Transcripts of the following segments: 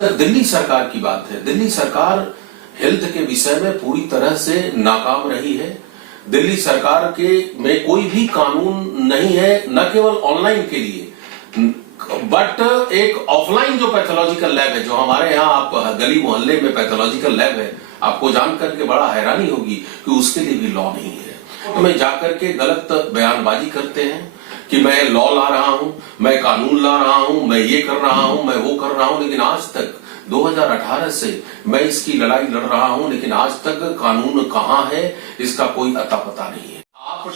दिल्ली सरकार की बात है। दिल्ली सरकार हेल्थ के विषय में पूरी तरह से नाकाम रही है। दिल्ली सरकार के में कोई भी कानून नहीं है, न केवल ऑनलाइन के लिए बट एक ऑफलाइन जो पैथोलॉजिकल लैब है, जो हमारे यहाँ आप गली मोहल्ले में पैथोलॉजिकल लैब है, आपको जानकर के बड़ा हैरानी होगी कि उसके लिए भी लॉ नहीं है। तो मैं जाकर के गलत बयानबाजी करते हैं कि मैं लॉ ला रहा हूं, मैं कानून ला रहा हूं, मैं ये कर रहा हूं, मैं वो कर रहा हूं, लेकिन आज तक 2018 से मैं इसकी लड़ाई लड़ रहा हूं, लेकिन आज तक कानून कहां है इसका कोई अता पता नहीं है। आप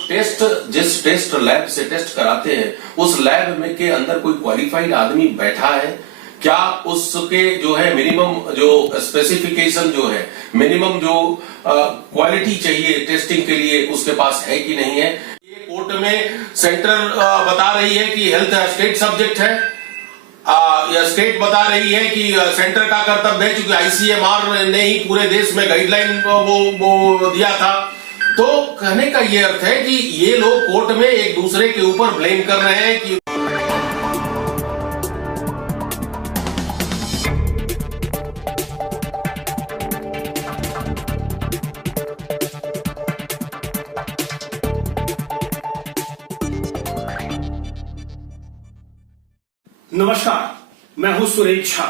जिस टेस्ट लैब से टेस्ट कराते हैं, उस लैब में के अंदर कोई क्वालिफाइड आदमी बैठा है क्या? उसके जो है मिनिमम जो स्पेसिफिकेशन जो है, मिनिमम जो क्वालिटी चाहिए टेस्टिंग के लिए, उसके पास है कि नहीं है? ये कोर्ट में सेंटर बता रही है कि हेल्थ स्टेट सब्जेक्ट है, या स्टेट बता रही है कि सेंटर का कर्तव्य है, चूंकि आईसीएमआर ने ही पूरे देश में गाइडलाइन वो दिया था। तो कहने का ये अर्थ है कि ये लोग कोर्ट में एक दूसरे के ऊपर ब्लेम कर रहे हैं कि नमस्कार, मैं हूं सुरेश झा।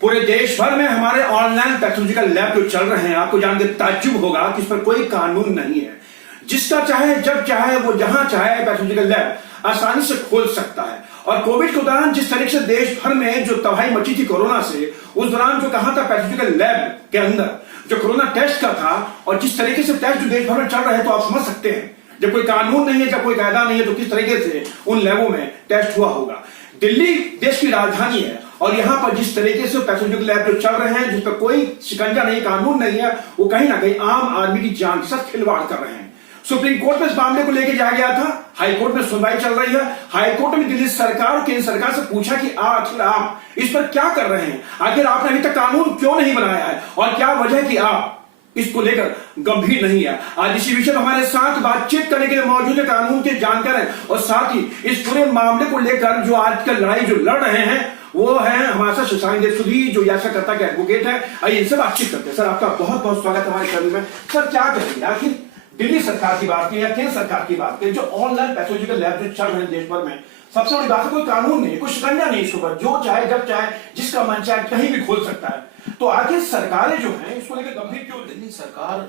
पूरे देश भर में हमारे ऑनलाइन पैथोलॉजिकल लैब जो चल रहे हैं, आपको जानकर ताज्जुब होगा कि इस पर कोई कानून नहीं है। जिसका चाहे जब चाहे वो जहां चाहे पैथोलॉजिकल लैब आसानी से खोल सकता है। और कोविड के दौरान जिस तरीके से देश भर में जो तबाही मची थी कोरोना से, उस दौरान जो कहा था पैथोलॉजिकल लैब के अंदर जो कोरोना टेस्ट का था, और जिस तरीके से टेस्ट जो देश भर में चल रहे हैं, तो आप समझ सकते हैं जब कोई कानून नहीं है, जब कोई कायदा नहीं है, तो किस तरीके से उन लैबों में टेस्ट हुआ होगा। दिल्ली देश की राजधानी है और यहां पर जिस तरीके से पैथोलॉजिकल लैब जो चल रहे हैं, जिस पर कोई शिकंजा नहीं, कानून नहीं है, वो कहीं ना कहीं आम आदमी की जान के साथ खिलवाड़ कर रहे हैं। सुप्रीम कोर्ट में इस मामले को लेकर जाया गया था, हाई कोर्ट में सुनवाई चल रही है। हाई कोर्ट में दिल्ली सरकार और केंद्र सरकार से पूछा कि आखिर आप इस पर क्या कर रहे हैं, आखिर आपने अभी तक कानून क्यों नहीं बनाया है और क्या वजह है कि आप इसको लेकर गंभीर नहीं है। आज इसी विषय पर हमारे साथ बातचीत करने के लिए मौजूद है कानून के जानकार हैं और साथ ही इस पूरे मामले को लेकर जो आजकल लड़ाई जो लड़ रहे हैं, वो है हमारे साथ शशांक देशमुखी, जो याचिकाकर्ता के एडवोकेट है। आइए इनसे बातचीत करते हैं। सर, आपका बहुत बहुत स्वागत हमारे शो में। सर, क्या करेंगे आखिर दिल्ली सरकार की बात करें या केंद्र सरकार की बात करें, जो ऑनलाइन पैथोलॉजिकल लैब जो चल रहे हैं देश भर में, सबसे बड़ी बात है कोई कानून नहीं, कोई शिकंजा नहीं इसके ऊपर, जो चाहे जब चाहे जिसका मन चाहे कहीं भी खोल सकता है। तो आखिर सरकारें जो हैं इसको लेकर गंभीर क्यों? दिल्ली सरकार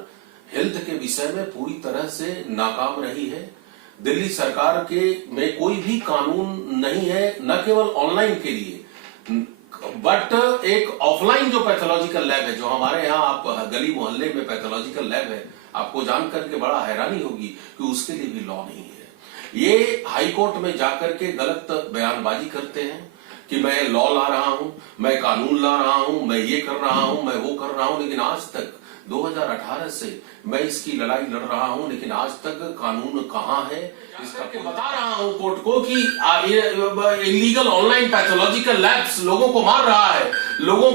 हेल्थ के विषय में पूरी तरह से नाकाम रही है। दिल्ली सरकार के में कोई भी कानून नहीं है, न केवल ऑनलाइन के लिए बट एक ऑफलाइन जो पैथोलॉजिकल लैब है, जो हमारे यहाँ आप गली मोहल्ले में पैथोलॉजिकल लैब है, आपको जानकर के बड़ा हैरानी होगी कि उसके लिए भी लॉ नहीं है। ये हाई कोर्ट में जाकर के गलत बयानबाजी करते हैं कि मैं लॉ ला रहा हूं, मैं कानून ला रहा हूं, मैं ये कर रहा हूं, मैं वो कर रहा हूं, लेकिन आज तक 2018 से मैं इसकी लड़ाई लड़ रहा हूं, लेकिन आज तक कानून कहां है इसका बता रहा हूं कोर्ट को कि इलीगल ऑनलाइन पैथोलॉजिकल लैब्स लोगों को मार रहा है, लोगों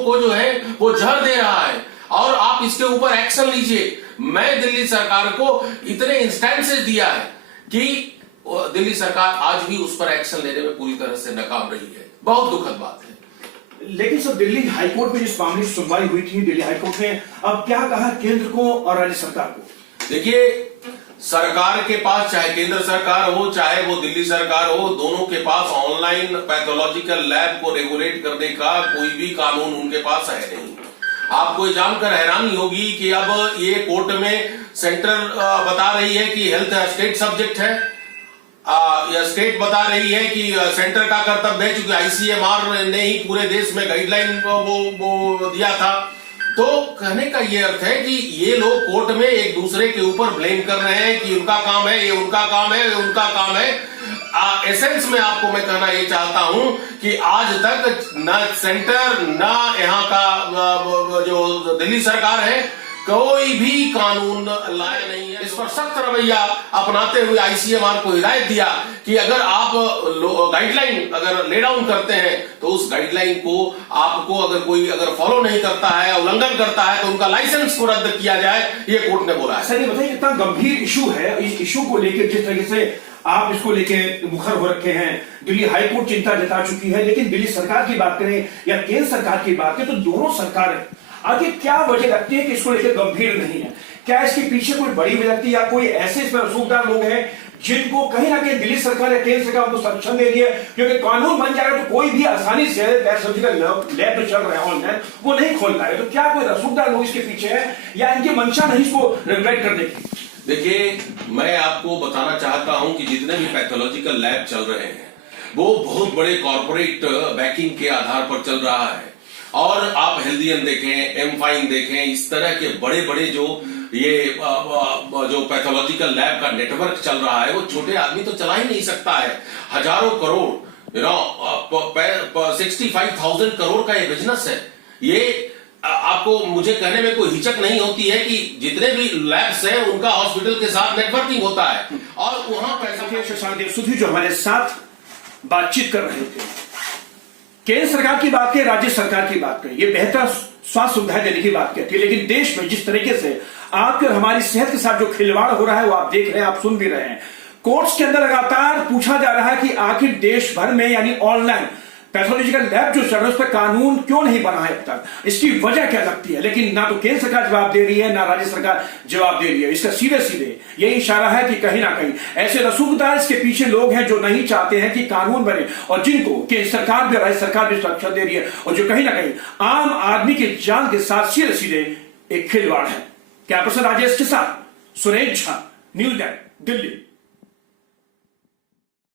को जो है वो जहर दे रहा है, और आप इसके ऊपर एक्शन लीजिए। मैं दिल्ली सरकार को इतने इंस्टेंसेस दिया है कि दिल्ली सरकार आज भी उस पर एक्शन लेने में पूरी तरह से नाकाम रही है। बहुत दुखद बात है। लेकिन सर, दिल्ली हाईकोर्ट में जिस मामले की सुनवाई हुई थी, दिल्ली हाईकोर्ट ने अब क्या कहा केंद्र को और राज्य सरकार को? देखिए, सरकार के पास, चाहे केंद्र सरकार हो चाहे वो दिल्ली सरकार हो, दोनों के पास ऑनलाइन पैथोलॉजिकल लैब को रेगुलेट करने का कोई भी कानून उनके पास है नहीं। आपको जानकर हैरानी होगी कि अब ये कोर्ट में सेंटर बता रही है कि हेल्थ स्टेट सब्जेक्ट है, या स्टेट बता रही है कि सेंटर का कर्तव्य है, चूंकि आईसीएमआर ने ही पूरे देश में गाइडलाइन वो दिया था। तो कहने का ये अर्थ है कि ये लोग कोर्ट में एक दूसरे के ऊपर ब्लेम कर रहे हैं कि उनका काम है, ये उनका काम है, ये उनका काम है। एसेंस में आपको मैं कहना ये चाहता हूं कि आज तक न सेंटर न यहाँ का जो दिल्ली सरकार है, कोई भी कानून लाया नहीं है। इस पर सख्त रवैया अपनाते हुए आईसीएमआर को हिदायत दिया कि अगर आप गाइडलाइन अगर ले डाउन करते हैं तो उस गाइडलाइन को आपको अगर कोई अगर फॉलो नहीं करता है, उल्लंघन करता है, तो उनका लाइसेंस को रद्द किया जाए, ये कोर्ट ने बोला है। सर ये बताइए, इतना गंभीर इशू है, इस इशू को लेकर जिस तरीके से आप इसको लेके मुखर हो रखे हैं, दिल्ली हाईकोर्ट चिंता जता चुकी है, लेकिन दिल्ली सरकार की बात करें या केंद्र सरकार की बात करें तो दोनों सरकारें आगे क्या वजह लगती है कि इसको लेकर गंभीर नहीं है? क्या इसके पीछे कोई बड़ी वजह लगती है या कोई ऐसे इसमें रसूखदार लोग हैं जिनको कहीं ना कहीं दिल्ली सरकार या केंद्र सरकार को संरक्षण दे रही है? क्योंकि कानून बन जाएगा तो कोई भी आसानी से सर्जिकल लैब जो चल रहा है ऑनलाइन वो नहीं खोल पाएगा। तो क्या कोई रसूखदार लोग इसके पीछे है या इनकी मंशा नहीं इसको रेगुलेट करने की? देखिए, मैं आपको बताना चाहता हूं कि जितने भी पैथोलॉजिकल लैब चल रहे हैं वो बहुत बड़े कॉर्पोरेट बैकिंग के आधार पर चल रहा है। और आप हेल्दियन देखें, एमफाइन देखें, इस तरह के बड़े बड़े जो ये जो पैथोलॉजिकल लैब का नेटवर्क चल रहा है वो छोटे आदमी तो चला ही नहीं सकता है। हजारों करोड़ 65,000 करोड़ का ये बिजनेस है। ये आपको मुझे कहने में कोई हिचक नहीं होती है कि जितने भी लैब्स हैं उनका हॉस्पिटल के साथ नेटवर्किंग होता है और वहां पैसा। शशांक देव सुधी जो हमारे साथ बातचीत कर रहे थे, केंद्र सरकार की बात करें, राज्य सरकार की बात करें, ये बेहतर स्वास्थ्य सुविधाएं देने की बात करती है, लेकिन देश में जिस तरीके से आपके और हमारी सेहत के साथ जो खिलवाड़ हो रहा है वो आप देख रहे हैं, आप सुन भी रहे हैं। कोर्ट्स के अंदर लगातार पूछा जा रहा है कि आखिर देश भर में यानी ऑनलाइन पैथोलॉजिकल लैब जो चल रहा है उस पर कानून क्यों नहीं बना है अब तक, इसकी वजह क्या लगती है? लेकिन ना तो केंद्र सरकार जवाब दे रही है ना राज्य सरकार जवाब दे रही है। इसका सीधे सीधे यही इशारा है कि कहीं ना कहीं ऐसे रसूखदार इसके पीछे लोग हैं जो नहीं चाहते हैं कि कानून बने और जिनको केंद्र सरकार भी राज्य सरकार भी सुरक्षा दे रही है और जो कहीं ना कहीं आम आदमी की जान के साथ सीधे सीधे एक खिलवाड़ है। क्या पर्सन राजेश के साथ सुरेश झा, न्यूज़ डेस्क, दिल्ली।